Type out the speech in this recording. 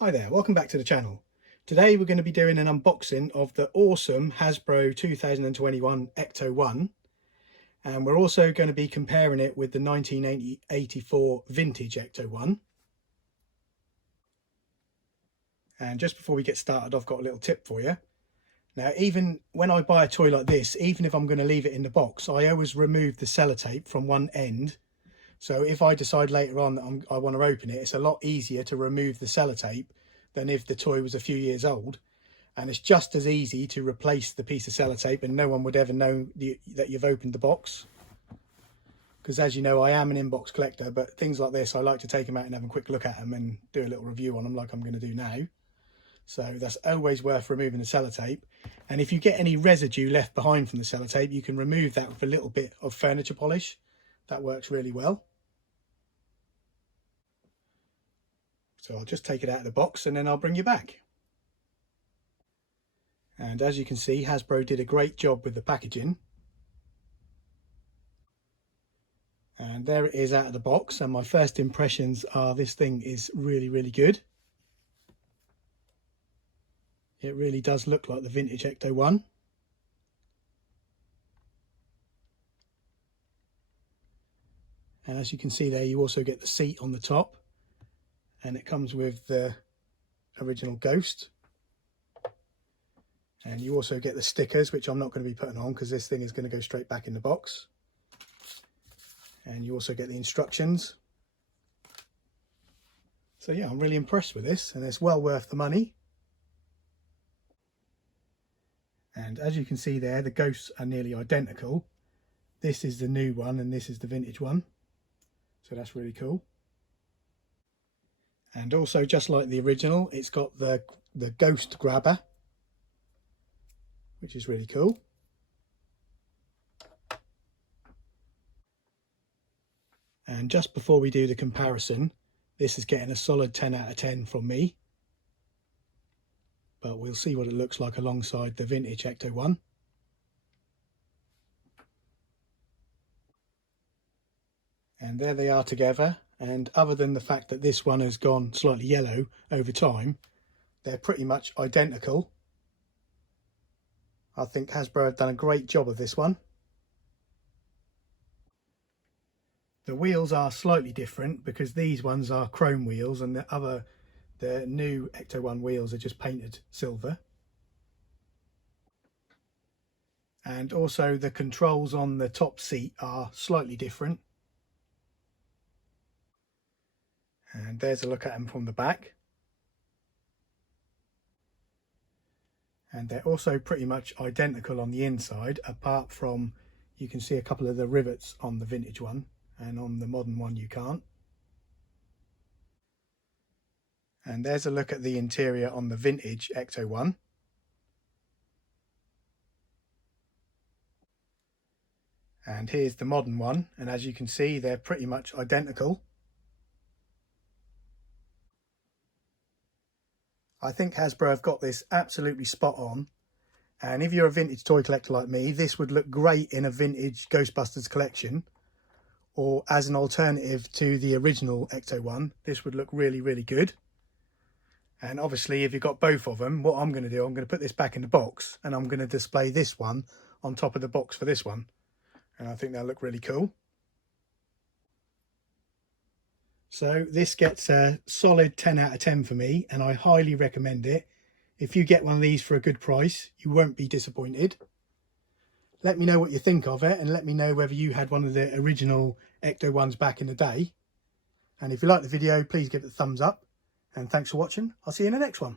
Hi there, welcome back to the channel. Today we're going to be doing an unboxing of the awesome Hasbro 2021 Ecto-1, and we're also going to be comparing it with the 1984 vintage Ecto-1. And just before we get started, I've got a little tip for you. Now, even when I buy a toy like this, even if I'm going to leave it in the box, I always remove the sellotape from one end. So if I decide later on that I want to open it, it's a lot easier to remove the sellotape than if the toy was a few years old. And it's just as easy to replace the piece of sellotape and no one would ever know that you've opened the box. Because as you know, I am an inbox collector, but things like this, I like to take them out and have a quick look at them and do a little review on them like I'm going to do now. So that's always worth removing the sellotape. And if you get any residue left behind from the sellotape, you can remove that with a little bit of furniture polish. That works really well. So I'll just take it out of the box and then I'll bring you back. And as you can see, Hasbro did a great job with the packaging. And there it is out of the box, and my first impressions are this thing is really, really good. It really does look like the vintage Ecto-1. And as you can see there, you also get the seat on the top, and it comes with the original Ghost. And you also get the stickers, which I'm not going to be putting on because this thing is going to go straight back in the box. And you also get the instructions. So yeah, I'm really impressed with this, and it's well worth the money. And as you can see there, the Ghosts are nearly identical. This is the new one and this is the vintage one. So that's really cool. And also, just like the original, it's got the Ghost grabber, which is really cool. And just before we do the comparison, this is getting a solid 10 out of 10 from me. But we'll see what it looks like alongside the vintage Ecto-1. And there they are together. And other than the fact that this one has gone slightly yellow over time, they're pretty much identical. I think Hasbro have done a great job of this one. The wheels are slightly different because these ones are chrome wheels and the new Ecto-1 wheels are just painted silver. And also the controls on the top seat are slightly different. And there's a look at them from the back. And they're also pretty much identical on the inside, apart from you can see a couple of the rivets on the vintage one, and on the modern one you can't. And there's a look at the interior on the vintage Ecto-1. And here's the modern one, and as you can see, they're pretty much identical. I think Hasbro have got this absolutely spot on, and if you're a vintage toy collector like me, this would look great in a vintage Ghostbusters collection, or as an alternative to the original Ecto-1. This would look really, really good. And obviously, if you've got both of them, what I'm going to do, I'm going to put this back in the box and I'm going to display this one on top of the box for this one. And I think they'll look really cool. So this gets a solid 10 out of 10 for me, and I highly recommend it. If you get one of these for a good price, you won't be disappointed. Let me know what you think of it, and let me know whether you had one of the original Ecto-1s back in the day. And if you like the video, please give it a thumbs up. And thanks for watching. I'll see you in the next one.